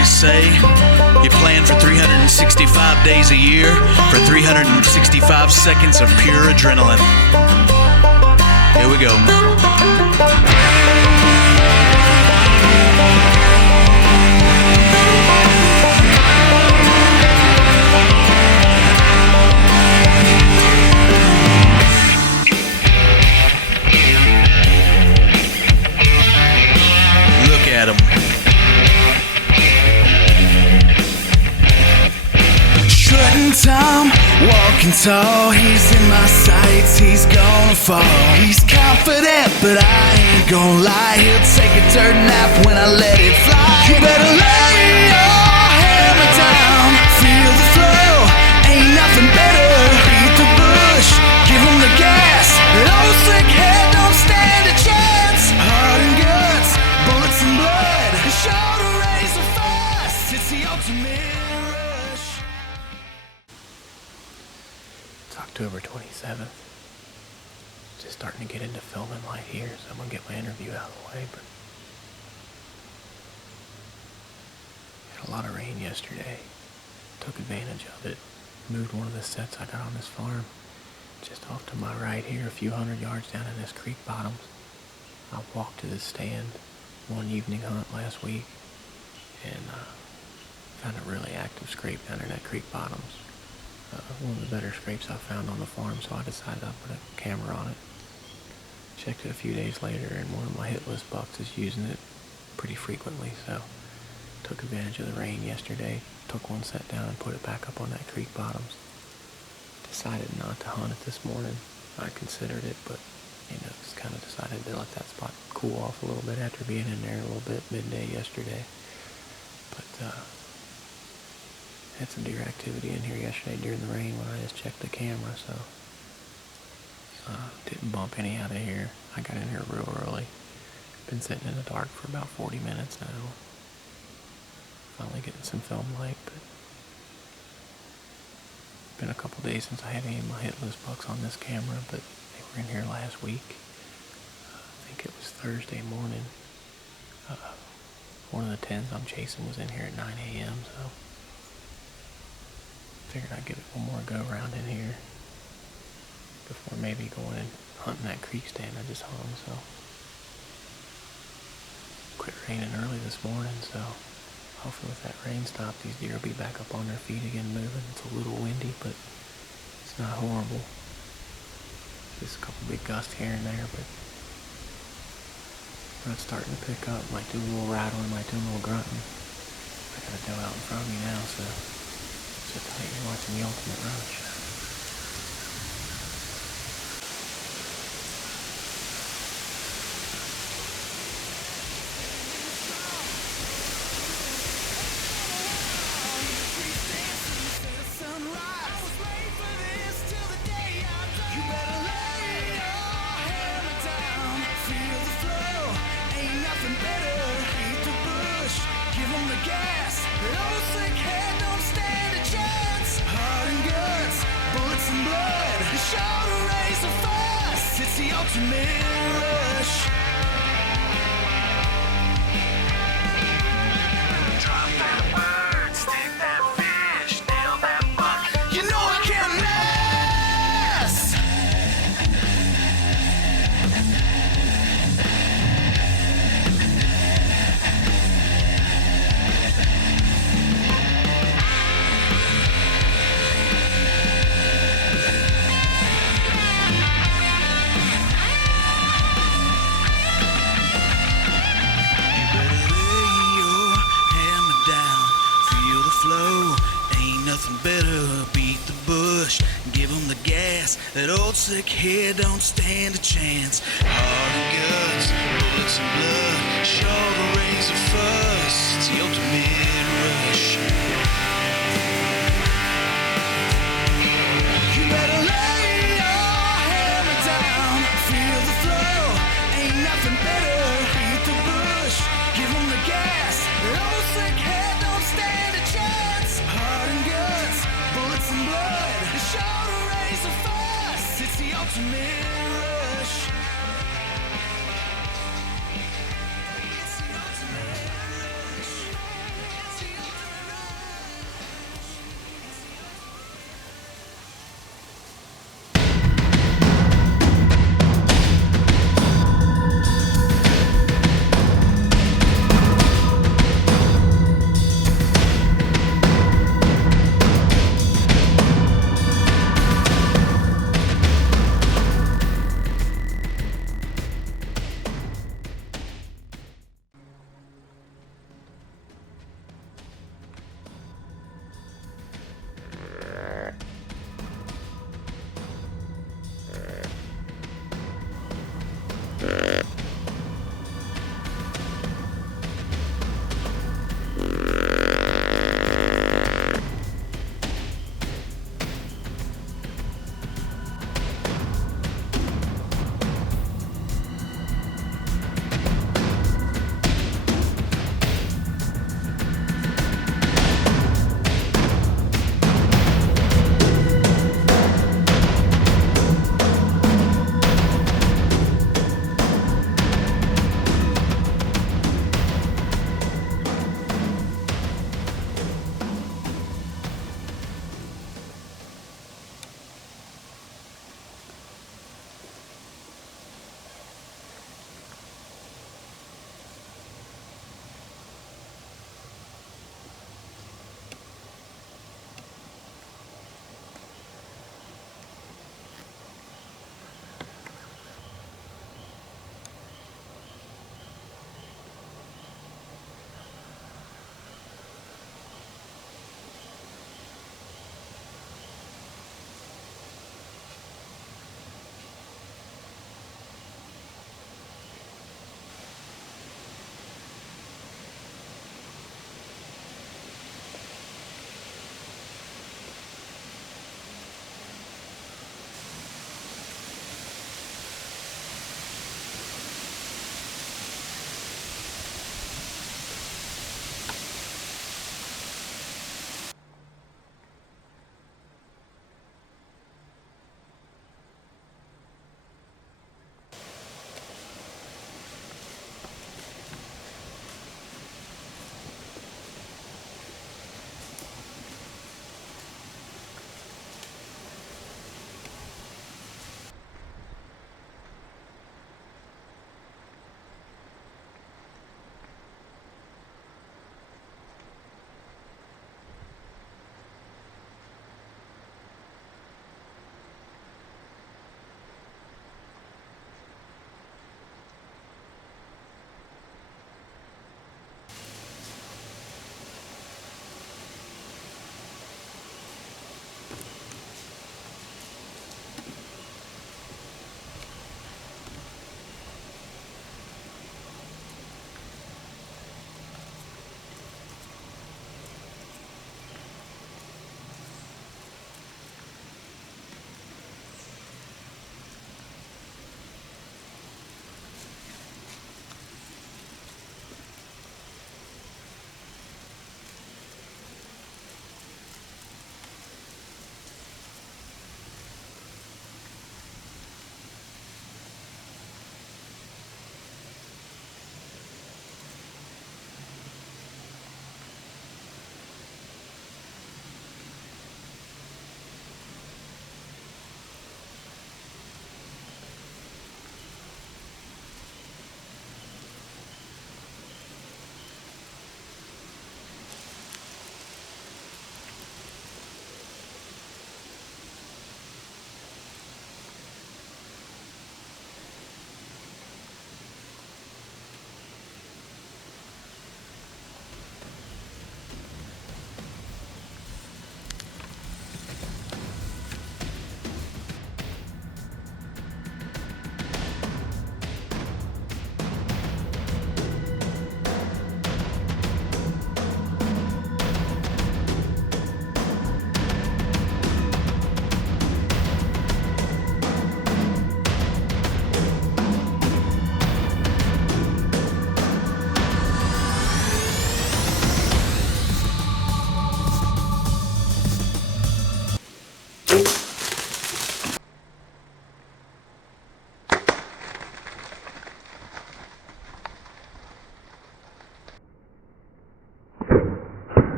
always say you plan for 365 days a year for 365 seconds of pure adrenaline. Here we go. Look at him. Strutting Tom, walking tall, he's in my sights, he's gonna fall. He's confident, but I ain't gonna lie, he'll take a dirt nap when I let it fly. You better lay your hammer down, feel the flow, ain't nothing better. Beat the bush, give him the gas, that old sick head don't stand a chance. Heart and guts, bullets and blood, sure to raise a fuss, it's the ultimate rush. It's October 27th. Just starting to get into filming light here, so I'm gonna get my interview out of the way, but had a lot of rain yesterday. Took advantage of it. Moved one of the sets I got on this farm just off to my right here, a few hundred yards down in this creek bottoms. I walked to this stand one evening hunt last week and found a really active scrape down in that creek bottoms. One of the better scrapes I found on the farm, so I decided I'd put a camera on it. Checked it a few days later, and one of my hit list bucks is using it pretty frequently, so took advantage of the rain yesterday, took one set down and put it back up on that creek bottoms. Decided not to hunt it this morning. I considered it, but just kind of decided to let that spot cool off a little bit after being in there a little bit midday yesterday. But had some deer activity in here yesterday during the rain when I just checked the camera, so didn't bump any out of here. I got in here real early. Been sitting in the dark for about 40 minutes now. Finally getting some film light, but been a couple days since I had any of my hit list bucks on this camera, but they were in here last week. I think it was Thursday morning. One of the 10s I'm chasing was in here at 9 a.m., so figured I'd give it one more go around in here before maybe going and hunting that creek stand I just hung. So quit raining early this morning, so hopefully with that rain stop, these deer will be back up on their feet again moving. It's a little windy, but it's not horrible. Just a couple big gusts here and there, but it's starting to pick up. Might do a little rattling, might do a little grunting. I got a doe out in front of me now, so sit tight, you're watching the ultimate rush. It's the ultimate rush. Drop that bird, stick that fish, nail that buck. You know I can't miss. Better beat the bush, give him the gas. That old sick head don't stand a chance. Heart and guts, bullets and blood, sure to raise a fuss. It's the ultimate rush. You better lay your hammer down, feel the flow, ain't nothing better. Beat the bush, give him the gas. That old sick head don't stand a chance. Heart and guts, bullets and blood, sure to raise a fuss. It's the ultimate rush. It's the ultimate rush. It's the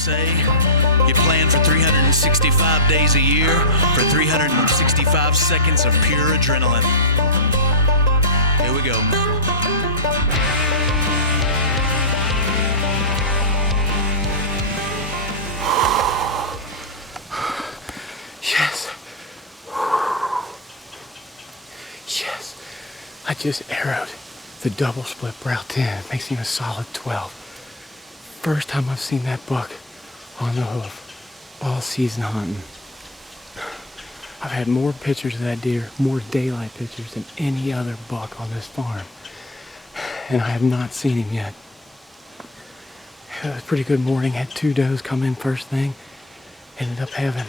say you plan for 365 days a year for 365 seconds of pure adrenaline. Here we go. Yes. Yes. I just arrowed the double split brow 10. Makes him a solid 12. First time I've seen that buck on the hoof all season hunting. I've had more pictures of that deer, more daylight pictures than any other buck on this farm. And I have not seen him yet. It was a pretty good morning. Had 2 does come in first thing. Ended up having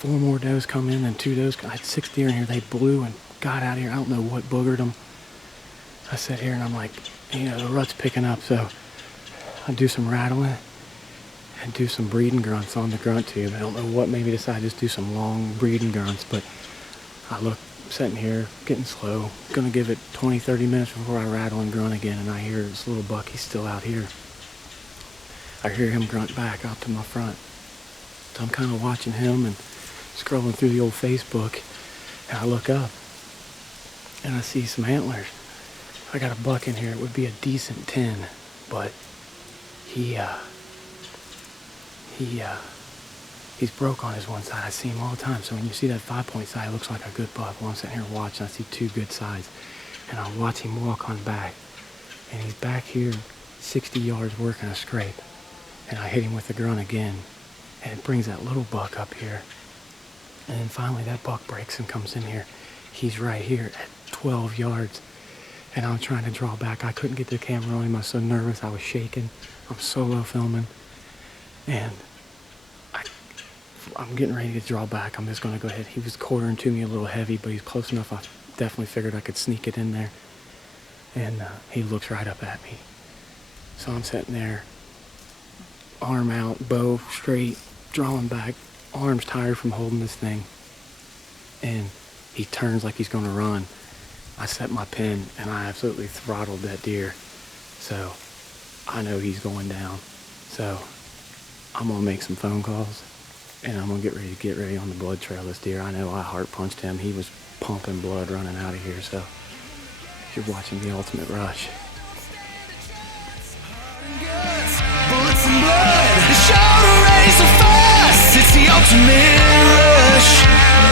4 more does come in and 2 does. I had 6 deer in here. They blew and got out of here. I don't know what boogered them. I sat here and I'm like, the rut's picking up, so I'll do some rattling and do some breeding grunts on the grunt tube. I don't know what made me decide to just do some long breeding grunts, but I look, sitting here, getting slow. Gonna give it 20, 30 minutes before I rattle and grunt again, and I hear this little buck, he's still out here. I hear him grunt back out to my front. So I'm kind of watching him and scrolling through the old Facebook, and I look up and I see some antlers. I got a buck in here. It would be a decent 10, but he's broke on his one side. I see him all the time. So when you see that 5-point side, it looks like a good buck. Well, I'm sitting here watching. I see 2 good sides, and I watch him walk on back, and he's back here 60 yards working a scrape, and I hit him with the grunt again, and it brings that little buck up here, and then finally that buck breaks and comes in here. He's right here at 12 yards, and I'm trying to draw back. I couldn't get the camera on him. I was so nervous. I was shaking. I'm solo filming, and I'm getting ready to draw back. I'm just going to go ahead. He was quartering to me a little heavy, but he's close enough. I definitely figured I could sneak it in there, and he looks right up at me. So I'm sitting there, arm out, bow straight, drawing back, arms tired from holding this thing, and he turns like he's going to run. I set my pin, and I absolutely throttled that deer. So I know he's going down. So I'm going to make some phone calls, and I'm going to get ready on the blood trail of this deer. I know I heart punched him. He was pumping blood running out of here. So you're watching the ultimate rush. Bullets and blood, the shoulder raise so fast. It's the ultimate rush.